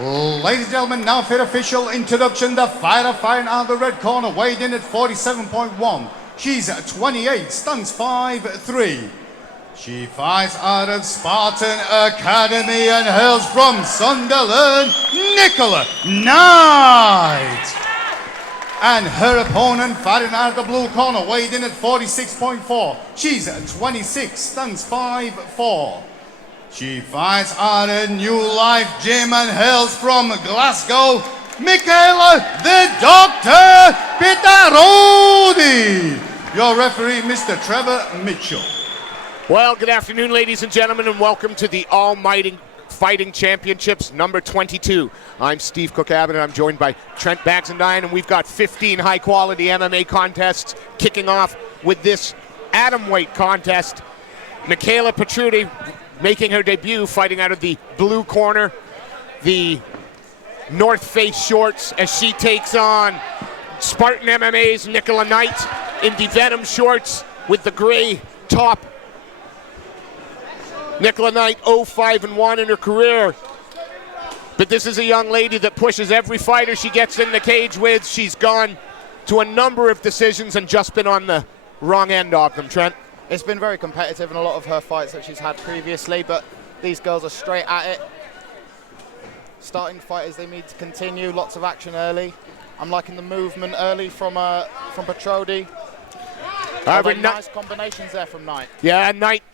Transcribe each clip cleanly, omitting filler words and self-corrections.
Ladies and gentlemen, now for official introduction, the fighter fighting out of the red corner, weighed in at 47.1. She's 28, stands 5'3". She fights out of Spartan Academy and hails from Sunderland, Nicola Knight. And her opponent fighting out of the blue corner, weighed in at 46.4. She's 26, stands 5'4". She fights out of New Life Gym and hails from Glasgow, Michaela the Doctor Petaroudi. Your referee, Mr. Trevor Mitchell. Well, good afternoon, ladies and gentlemen, and welcome to the Almighty Fighting Championships number 22. I'm Steve Cook-Abbott, and I'm joined by Trent Baxendine, and we've got 15 high-quality MMA contests kicking off with this atomweight contest. Michaela Petaroudi making her debut, fighting out of the blue corner, the North Face shorts, as she takes on Spartan MMA's Nicola Knight in the Venom shorts with the gray top. Nicola Knight 0-5-1 in her career, but this is a young lady that pushes every fighter she gets in the cage with. She's gone to a number of decisions and just been on the wrong end of them, Trent. It's been very competitive in a lot of her fights that she's had previously, but these girls are straight at it. Starting fighters, they need to continue, lots of action early. I'm liking the movement early from Petaroudi. Nice combinations there from Knight. Yeah, Knight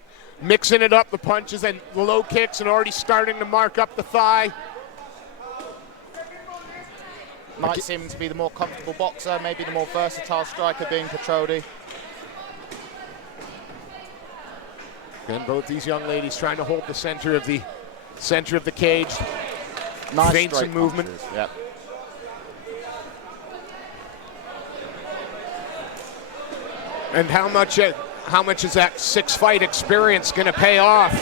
mixing it up, the punches and the low kicks, and already starting to mark up the thigh. Knight seeming to be the more comfortable boxer, maybe the more versatile striker being Petaroudi. And both these young ladies trying to hold the center of the cage. Nice feints and movement. Punches. Yep. And how much is that six-fight experience going to pay off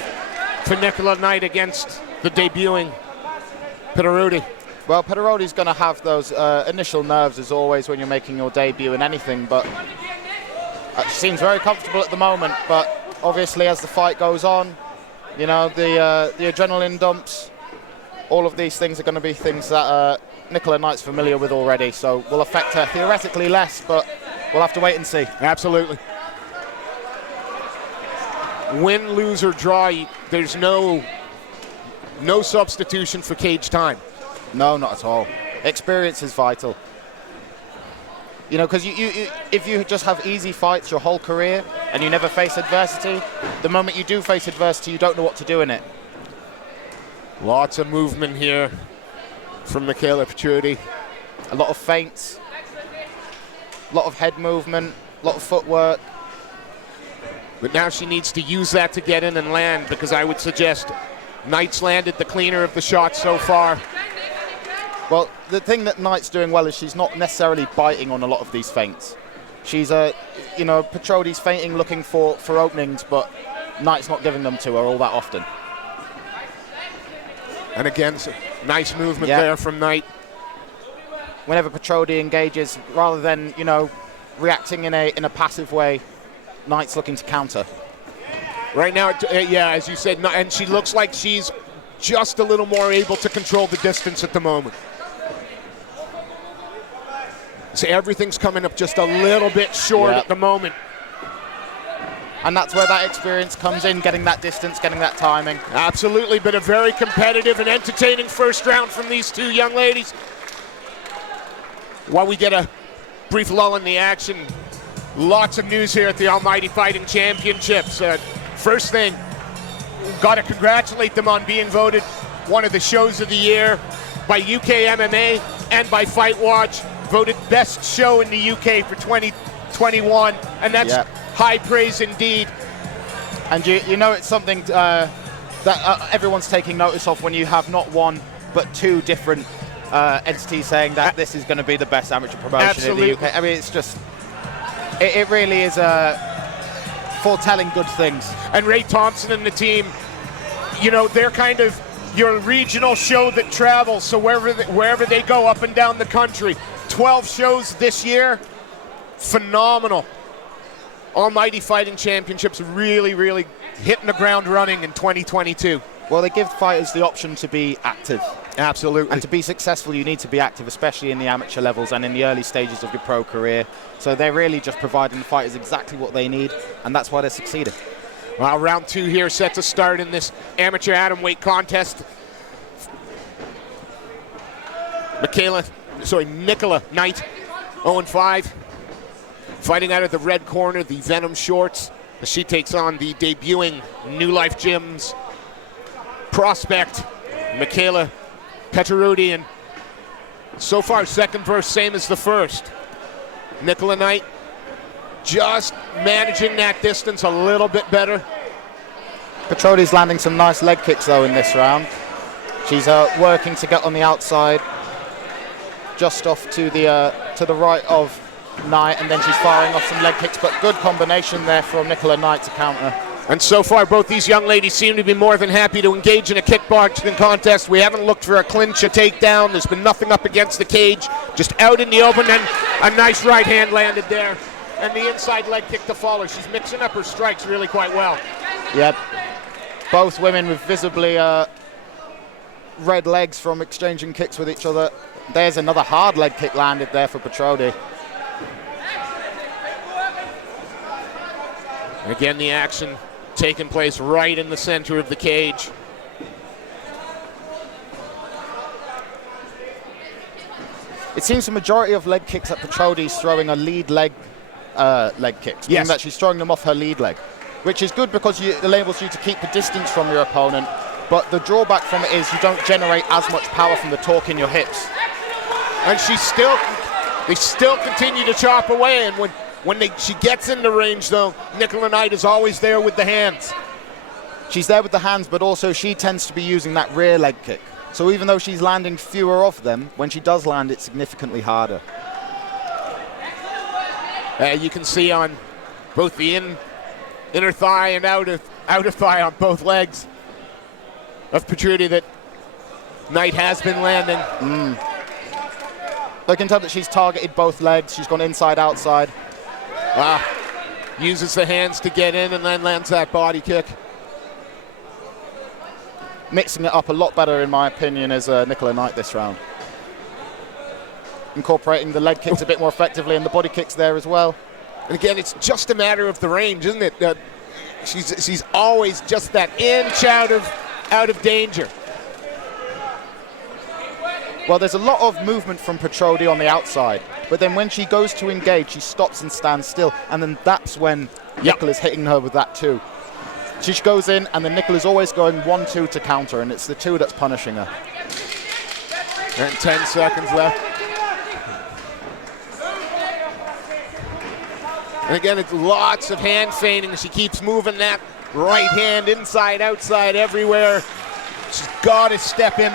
for Nicola Knight against the debuting Petaroudi? Well, Petaroudi's going to have those initial nerves as always when you're making your debut in anything, but she seems very comfortable at the moment. But obviously, as the fight goes on, you know, the adrenaline dumps, all of these things are going to be things that Nicola Knight's familiar with already, so will affect her theoretically less, but we'll have to wait and see. Absolutely. Win, lose, or draw, there's no substitution for cage time. No, not at all. Experience is vital. You know, because if you just have easy fights your whole career and you never face adversity, the moment you do face adversity, you don't know what to do in it. Lots of movement here from Michaela Petaroudi. A lot of feints, a lot of head movement, a lot of footwork. But now she needs to use that to get in and land, because I would suggest Knight's landed the cleaner of the shots so far. Well, the thing that Knight's doing well is she's not necessarily biting on a lot of these feints. She's Petaroudi's feinting, looking for openings, but Knight's not giving them to her all that often. And again, nice movement there from Knight. Whenever Petaroudi engages, rather than, you know, reacting in a passive way, Knight's looking to counter. Right now, as you said, and she looks like she's just a little more able to control the distance at the moment. So everything's coming up just a little bit short at the moment. And that's where that experience comes in, getting that distance, getting that timing. Absolutely, but a very competitive and entertaining first round from these two young ladies. While we get a brief lull in the action, lots of news here at the Almighty Fighting Championships. First thing, got to congratulate them on being voted one of the shows of the year by UK MMA and by Fight Watch. Voted best show in the UK for 2021, and that's high praise indeed. And you know it's something that everyone's taking notice of when you have not one but two different entities saying that this is going to be the best amateur promotion in the UK. I mean, it's just, it really is foretelling good things. And Ray Thompson and the team, you know, they're kind of your regional show that travels, so wherever they go up and down the country. 12 shows this year, phenomenal. Almighty Fighting Championships really, really hitting the ground running in 2022. Well, they give fighters the option to be active, Absolutely. And to be successful, you need to be active, especially in the amateur levels and in the early stages of your pro career. So they're really just providing the fighters exactly what they need, and that's why they're succeeding. Well, round 2 here set to start in this amateur atomweight contest. Nicola Knight, 0-5. Fighting out of the red corner, the Venom Shorts. As she takes on the debuting New Life Gyms prospect, Michaela Petaroudi. And so far, second verse, same as the first. Nicola Knight just managing that distance a little bit better. Petaroudi's landing some nice leg kicks, though, in this round. She's working to get on the outside, just off to the right of Knight, and then she's firing off some leg kicks, but good combination there from Nicola Knight to counter. And so far, both these young ladies seem to be more than happy to engage in a kickboxing contest. We haven't looked for a clinch, a takedown. There's been nothing up against the cage, just out in the open, and a nice right hand landed there. And the inside leg kick to follow. She's mixing up her strikes really quite well. Yep. Both women with visibly red legs from exchanging kicks with each other. There's another hard leg kick landed there for Petaroudi. And again, the action taking place right in the center of the cage. It seems the majority of leg kicks that Petaroudi's throwing are lead leg kicks, meaning that she's throwing them off her lead leg, which is good because it enables you to keep the distance from your opponent, but the drawback from it is you don't generate as much power from the torque in your hips. And they still continue to chop away, and when she gets in the range, though, Nicola Knight is always there with the hands. She's there with the hands, but also she tends to be using that rear leg kick. So even though she's landing fewer of them, when she does land, it's significantly harder. You can see on both the inner thigh and outer thigh on both legs of Petaroudi that Knight has been landing. I can tell that she's targeted both legs. She's gone inside, outside. Uses the hands to get in and then lands that body kick. Mixing it up a lot better, in my opinion, is Nicola Knight this round. Incorporating the leg kicks a bit more effectively and the body kicks there as well. And again, it's just a matter of the range, isn't it? She's always just that inch out of danger. Well, there's a lot of movement from Petaroudi on the outside, but then when she goes to engage, she stops and stands still, and then that's when Nicola's hitting her with that too. She goes in, and then Nicola's always going 1-2 to counter, and it's the 2 that's punishing her. And 10 seconds left. And again, it's lots of hand feigning. She keeps moving that right hand inside, outside, everywhere. She's got to step in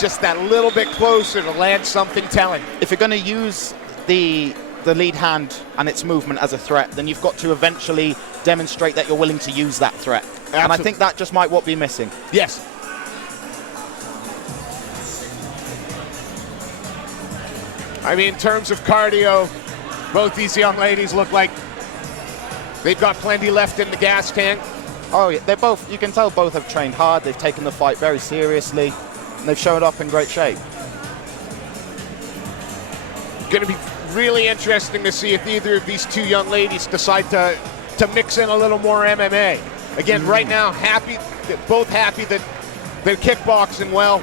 just that little bit closer to land something telling. If you're going to use the lead hand and its movement as a threat, then you've got to eventually demonstrate that you're willing to use that threat. Absolutely. And I think that just might what be missing. Yes. I mean, in terms of cardio, both these young ladies look like they've got plenty left in the gas tank. Oh yeah, they're both, you can tell both have trained hard, they've taken the fight very seriously, and they've shown up in great shape. Going to be really interesting to see if either of these two young ladies decide to mix in a little more MMA. Again, right now, both happy that they're kickboxing well.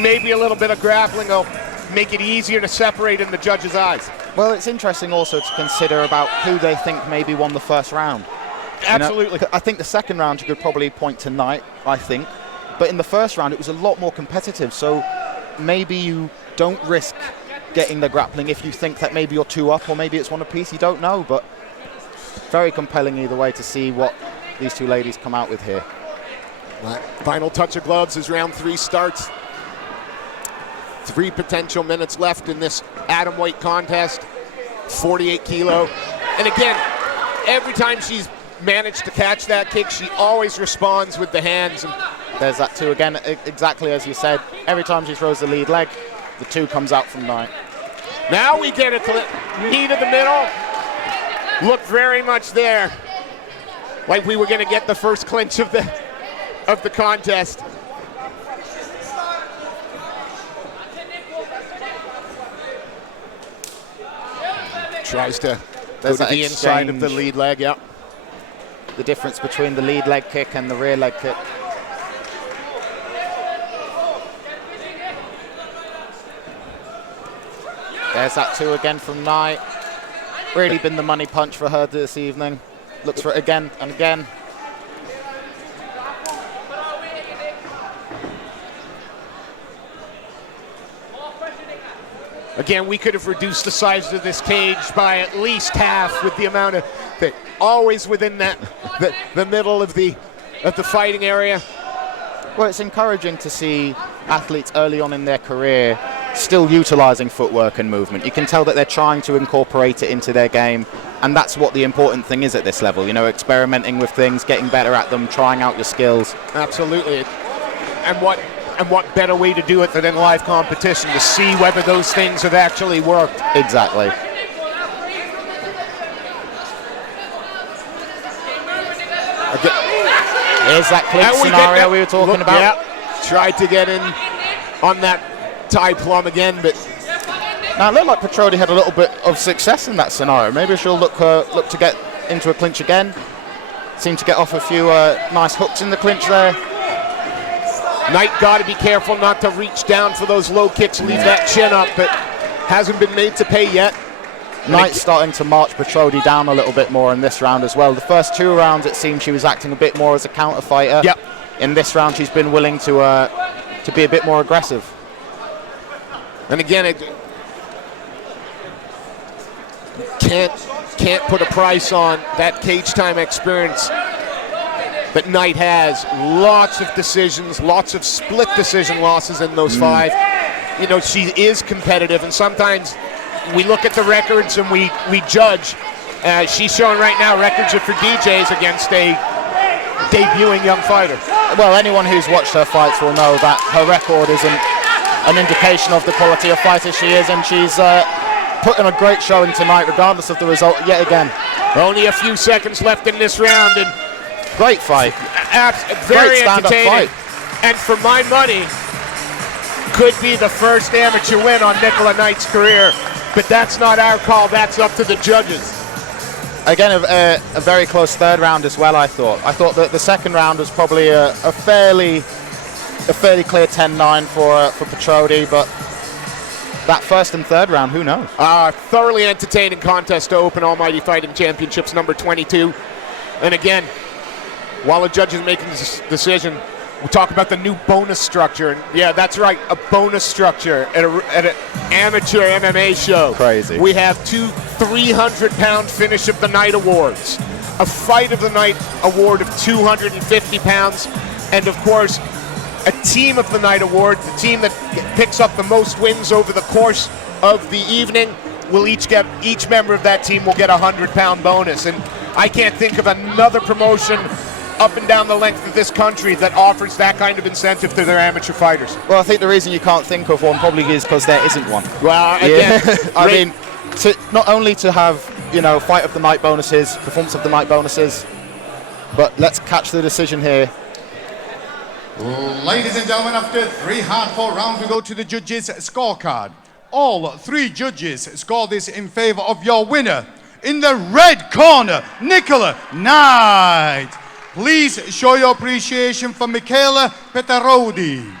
Maybe a little bit of grappling will make it easier to separate in the judges' eyes. Well, it's interesting also to consider about who they think maybe won the first round. Absolutely. I think the second round you could probably point to Knight, I think. But in the first round, it was a lot more competitive. So maybe you don't risk getting the grappling if you think that maybe you're 2 up or maybe it's 1 apiece. You don't know, but very compelling either way to see what these two ladies come out with here. Final touch of gloves as round 3 starts. 3 potential minutes left in this atomweight contest. 48 kilo. And again, every time she's managed to catch that kick, she always responds with the hands. And there's that too again, exactly as you said. Every time she throws the lead leg, the 2 comes out from Knight. Now we get a knee to the middle. Look very much there like we were going to get the first clinch of the contest. Tries to There's go to that the inside of the exchange. lead leg, yeah. The difference between the lead leg kick and the rear leg kick. There's that 2 again from Knight. Really been the money punch for her this evening. Looks for it again and again. Again, we could have reduced the size of this cage by at least half with the amount of always within that the middle of the fighting area. Well, it's encouraging to see athletes early on in their career still utilizing footwork and movement. You can tell that they're trying to incorporate it into their game, and that's what the important thing is at this level. You know, experimenting with things, getting better at them, trying out your skills. Absolutely. And what better way to do it than in live competition, to see whether those things have actually worked. Exactly. Here's that clinch scenario we were talking about. Yeah, tried to get in on that tie plum again, but now it looked like Petaroudi had a little bit of success in that scenario. Maybe she'll look to get into a clinch again. Seemed to get off a few nice hooks in the clinch there. Knight got to be careful not to reach down for those low kicks, leave that chin up, but hasn't been made to pay yet. Knight's starting to march Petaroudi down a little bit more in this round as well. The first 2 rounds, it seemed she was acting a bit more as a counter fighter. Yep. In this round, she's been willing to be a bit more aggressive. And again, it can't put a price on that cage time experience that Knight has. Lots of decisions, lots of split decision losses in those 5. You know, she is competitive, and sometimes we look at the records and we judge. She's showing right now records for DJs against a debuting young fighter. Well, anyone who's watched her fights will know that her record isn't an indication of the quality of fighter she is, and she's put in a great showing tonight, regardless of the result, yet again. Only a few seconds left in this round, and great fight. Very great stand-up entertaining. fight. And for my money, could be the first amateur win on Nicola Knight's career. But that's not our call, that's up to the judges. Again, a very close 3rd round as well, I thought. I thought that the 2nd round was probably a fairly clear 10-9 for Petaroudi, but that 1st and 3rd round, who knows? Thoroughly entertaining contest to open Almighty Fighting Championships number 22. And again, while the judge is making this decision, we'll talk about the new bonus structure. And yeah, that's right, a bonus structure at an amateur MMA show. Crazy. We have 2 300-pound finish of the night awards, a fight of the night award of 250 pounds, and of course, a team of the night award. The team that picks up the most wins over the course of the evening will each member of that team will get a 100-pound bonus. And I can't think of another promotion up and down the length of this country that offers that kind of incentive to their amateur fighters. Well, I think the reason you can't think of one probably is because there isn't one. Well, again, I mean, not only to have, you know, fight of the night bonuses, performance of the night bonuses, but let's catch the decision here. Ladies and gentlemen, after 3 hard-fought rounds, we go to the judges' scorecard. All 3 judges score this in favor of your winner. In the red corner, Nicola Knight. Please show your appreciation for Michaela Petaroudi.